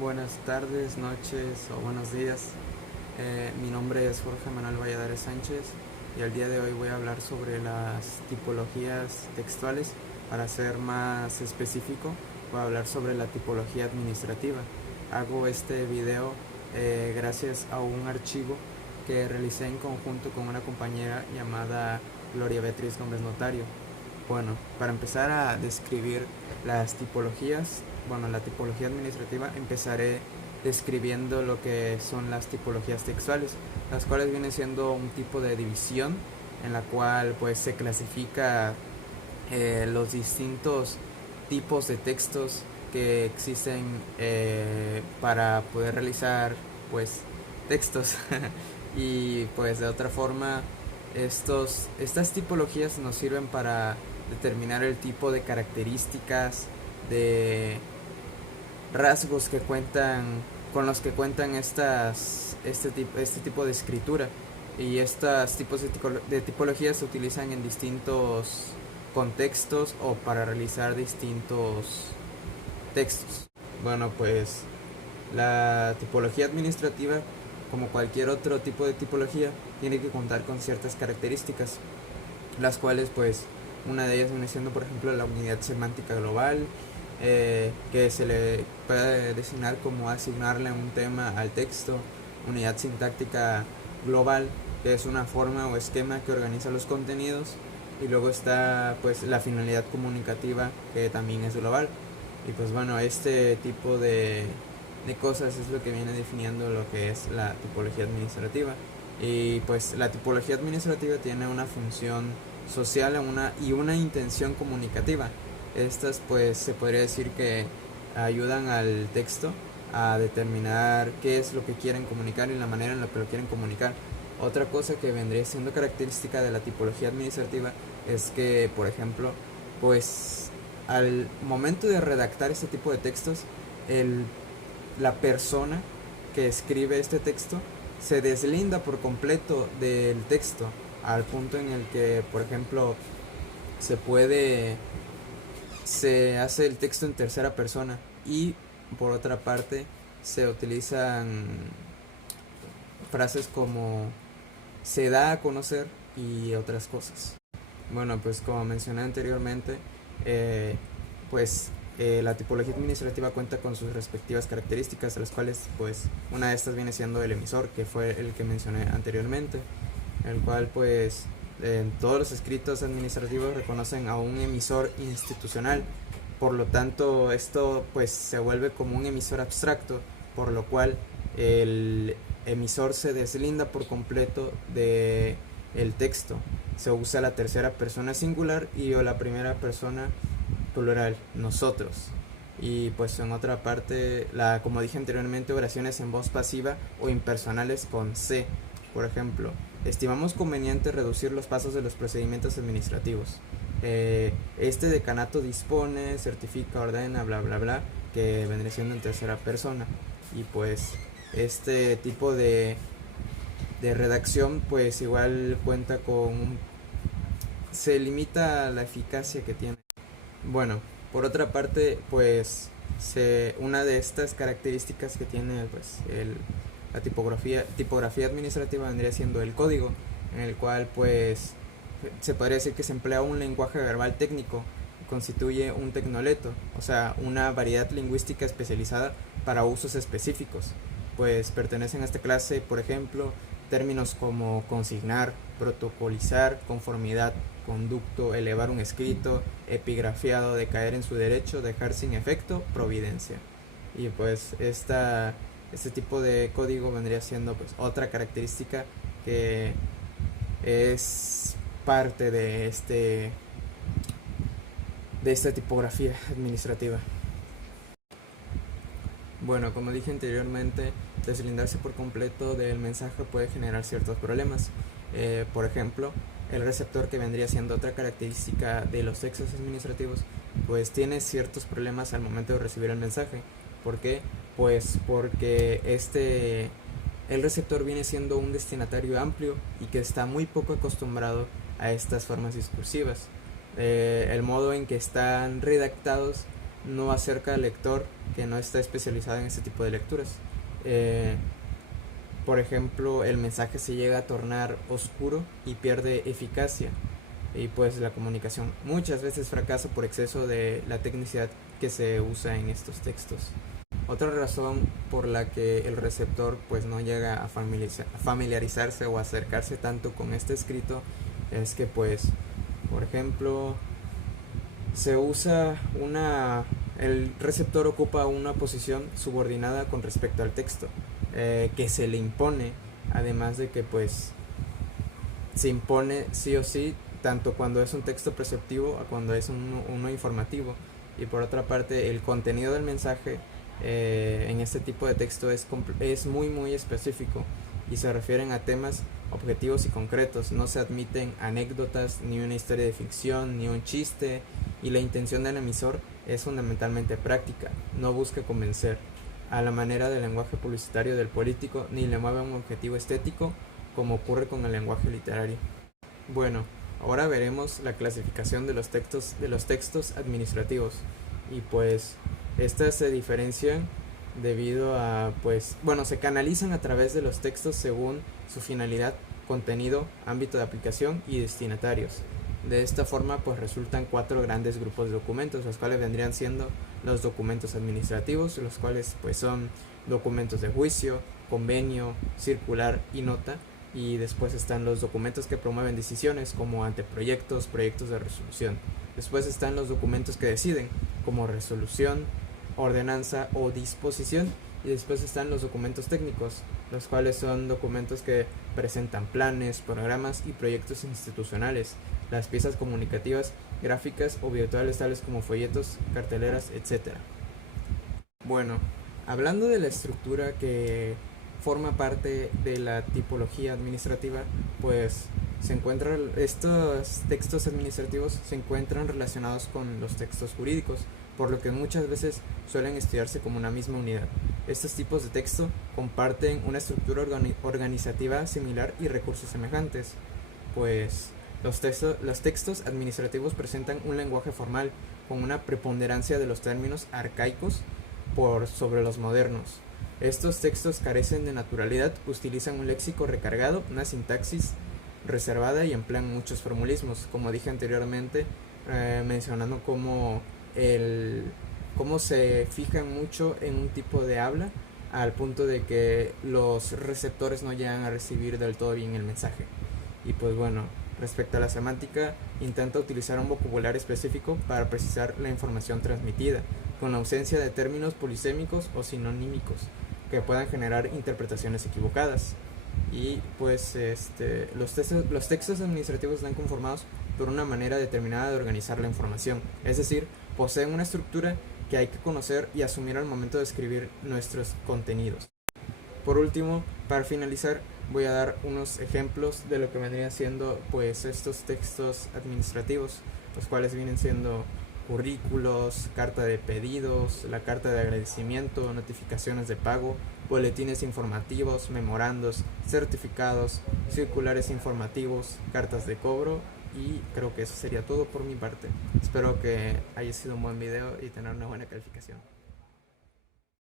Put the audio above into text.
Buenas tardes, noches o buenos días. Mi nombre es Jorge Manuel Valladares Sánchez y el día de hoy voy a hablar sobre las tipologías textuales. Para ser más específico, voy a hablar sobre la tipología administrativa. Hago este video gracias a un archivo que realicé en conjunto con una compañera llamada Gloria Beatriz Gómez Notario. Bueno, para empezar a describir las tipologías, la tipología administrativa, empezaré describiendo lo que son las tipologías textuales, las cuales vienen siendo un tipo de división en la cual pues se clasifica los distintos tipos de textos que existen para poder realizar pues textos y pues de otra forma estas tipologías nos sirven para determinar el tipo de características, de rasgos que cuentan con los que cuentan este tipo de escritura, y estos tipos de tipologías se utilizan en distintos contextos o para realizar distintos textos. Bueno, pues la tipología administrativa, como cualquier otro tipo de tipología, tiene que contar con ciertas características, las cuales pues una de ellas viene siendo por ejemplo la unidad semántica global, que se le puede designar como asignarle un tema al texto; unidad sintáctica global, que es una forma o esquema que organiza los contenidos; y luego está pues la finalidad comunicativa, que también es global. Y pues bueno, este tipo de cosas es lo que viene definiendo lo que es la tipología administrativa. Y pues la tipología administrativa tiene una función social y una intención comunicativa. Estas pues se podría decir que ayudan al texto a determinar qué es lo que quieren comunicar y la manera en la que lo quieren comunicar. Otra cosa que vendría siendo característica de la tipología administrativa es que, por ejemplo, pues al momento de redactar este tipo de textos, la persona que escribe este texto se deslinda por completo del texto, al punto en el que, por ejemplo, se hace el texto en tercera persona, y por otra parte se utilizan frases como se da a conocer y otras cosas. Bueno, pues como mencioné anteriormente, la tipología administrativa cuenta con sus respectivas características, las cuales pues una de estas viene siendo el emisor, que fue el que mencioné anteriormente, el cual pues en todos los escritos administrativos reconocen a un emisor institucional. Por lo tanto, esto pues se vuelve como un emisor abstracto, por lo cual el emisor se deslinda por completo de el texto. Se usa la tercera persona singular y o la primera persona plural, nosotros. Y pues en otra parte, como dije anteriormente, oraciones en voz pasiva o impersonales con se. Por ejemplo, estimamos conveniente reducir los pasos de los procedimientos administrativos. Este decanato dispone, certifica, ordena, bla bla bla, que vendría siendo en tercera persona. Y pues este tipo de redacción pues igual cuenta con se limita a la eficacia que tiene. Bueno, por otra parte, pues una de estas características que tiene pues la tipografía administrativa vendría siendo el código, en el cual pues se podría decir que se emplea un lenguaje verbal técnico, constituye un tecnoleto, o sea, una variedad lingüística especializada para usos específicos. Pues pertenecen a esta clase, por ejemplo, términos como consignar, protocolizar, conformidad, conducto, elevar un escrito, epigrafiado, decaer en su derecho, dejar sin efecto, providencia. Y pues este tipo de código vendría siendo pues otra característica que es parte de esta tipografía administrativa. Bueno, como dije anteriormente, deslindarse por completo del mensaje puede generar ciertos problemas. Por ejemplo, el receptor, que vendría siendo otra característica de los textos administrativos, pues tiene ciertos problemas al momento de recibir el mensaje. ¿Por qué? Pues porque el receptor viene siendo un destinatario amplio y que está muy poco acostumbrado a estas formas discursivas. El modo en que están redactados no acerca al lector que no está especializado en este tipo de lecturas. Por ejemplo, el mensaje se llega a tornar oscuro y pierde eficacia, y pues la comunicación muchas veces fracasa por exceso de la tecnicidad que se usa en estos textos. Otra razón por la que el receptor pues no llega a familiarizarse o acercarse tanto con este escrito es que pues, por ejemplo, el receptor ocupa una posición subordinada con respecto al texto, que se le impone, además de que pues se impone sí o sí, tanto cuando es un texto preceptivo a cuando es uno informativo. Y por otra parte, el contenido del mensaje en este tipo de texto es muy específico y se refieren a temas objetivos y concretos. No se admiten anécdotas, ni una historia de ficción, ni un chiste, y la intención del emisor es fundamentalmente práctica, no busca convencer, a la manera del lenguaje publicitario del político, ni le mueve a un objetivo estético como ocurre con el lenguaje literario. Bueno, ahora veremos la clasificación de los textos administrativos, y pues estas se diferencian debido a se canalizan a través de los textos según su finalidad, contenido, ámbito de aplicación y destinatarios. De esta forma pues resultan 4 grandes grupos de documentos, los cuales vendrían siendo los documentos administrativos, los cuales pues son documentos de juicio, convenio, circular y nota. Y después están los documentos que promueven decisiones, como anteproyectos, proyectos de resolución. Después están los documentos que deciden, como resolución, ordenanza o disposición. Y después están los documentos técnicos, los cuales son documentos que presentan planes, programas y proyectos institucionales, las piezas comunicativas, gráficas o virtuales tales como folletos, carteleras, etc. Bueno, hablando de la estructura que forma parte de la tipología administrativa, pues estos textos administrativos se encuentran relacionados con los textos jurídicos, por lo que muchas veces suelen estudiarse como una misma unidad. Estos tipos de texto comparten una estructura organizativa similar y recursos semejantes, pues los textos administrativos presentan un lenguaje formal con una preponderancia de los términos arcaicos por sobre los modernos. Estos textos carecen de naturalidad, utilizan un léxico recargado, una sintaxis reservada y emplean muchos formulismos, como dije anteriormente, mencionando cómo se fijan mucho en un tipo de habla al punto de que los receptores no llegan a recibir del todo bien el mensaje. Y pues bueno, respecto a la semántica, intenta utilizar un vocabulario específico para precisar la información transmitida, con la ausencia de términos polisémicos o sinonímicos que puedan generar interpretaciones equivocadas. Y pues los textos administrativos están conformados por una manera determinada de organizar la información, es decir, poseen una estructura que hay que conocer y asumir al momento de escribir nuestros contenidos. Por último, para finalizar, voy a dar unos ejemplos de lo que vendrían siendo pues estos textos administrativos, los cuales vienen siendo currículos, carta de pedidos, la carta de agradecimiento, notificaciones de pago, boletines informativos, memorandos, certificados, circulares informativos, cartas de cobro. Y creo que eso sería todo por mi parte. Espero que haya sido un buen video y tener una buena calificación.